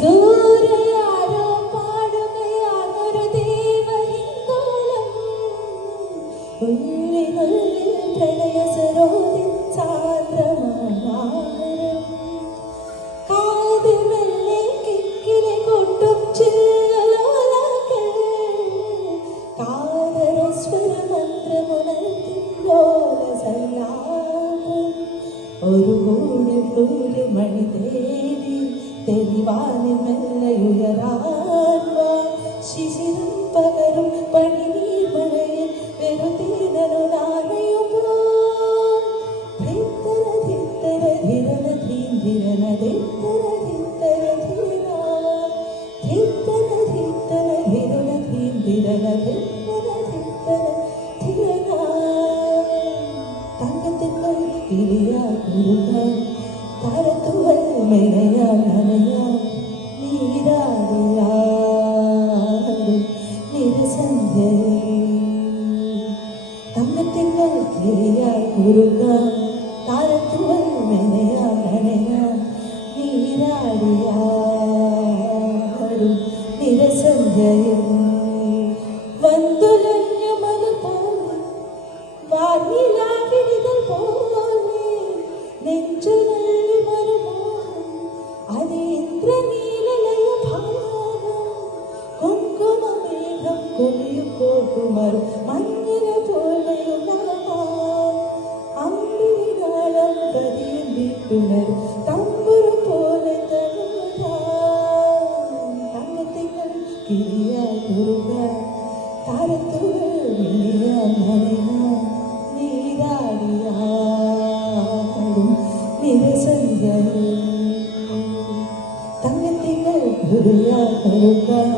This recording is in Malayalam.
ദൂരെയാരോ പാടുകയാണൊരു ദേവഹിന്ദോളം. ഉള്ളിനുള്ളിൽ പ്രണയസരോദിൻ സാന്ദ്രമാനം. കാതിൽ മെല്ലെ കിക്കിലെ കൊട്ടും ചില്ലലോലകൾ. കാതരസ്വരമന്ത്രമുണർത്തും ലോലസല്ലാപം. ഒരു കൂടെ കൂടി മണി തേടി തെളിവാനിൽ മെല്ലയുയരാൻ. ശിശിരം പകരും പണിനീർ മഴയിൽ വെറുതീനു നാണയുമോ. ധിത്തര ധിത്തര ധിരന ധീന്ധിരന ധിത്തര ധിത്തര ധീര. ധിത്തര ധിത്തര ധിരന ധീന്ധിരന ധിത്തര ധിത്തര ധീര. തങ്കത്തിൻ കിളിയാ കുരുങ്ങാൻ താരത്തുവൽ മെനയാ നനയാ നീരാടിയാടും നിരസന്ധ്യയിൽ. തങ്കത്തിൻ കിളിയാ കുരുങ്ങാൻ താരത്തുവൽ മെനയാ നനയാ നീരാടിയാടും നിരസന്ധ്യയിൽ. വന്തുലഞ്ഞ മലർപോലെ വാനിലാവിനിതൾ പോലെ നെഞ്ചുനല്ലി വരുമോഹം. അത് ഇന്ദ്രനീലലയ ഭാവം. കുങ്കുമമേഘം കുളിയും പോകുമറും മഞ്ഞിന പോലെയുണ്ടാവാം. അമ്പിളിനാളം പതിയും വീട്ടുണരും തമ്പുരു പോലെ തഴുകാം. തങ്കത്തിങ്ങൾ കിളിയായി കുറുകാൻ താരത്തുകൾ വിളിയാൽ നനയാൻ നീരാടിയാടും നിരസന്ധ്യയിൽ. തങ്കത്തിങ്ങൾ കിളിയായി കുറുകാൻ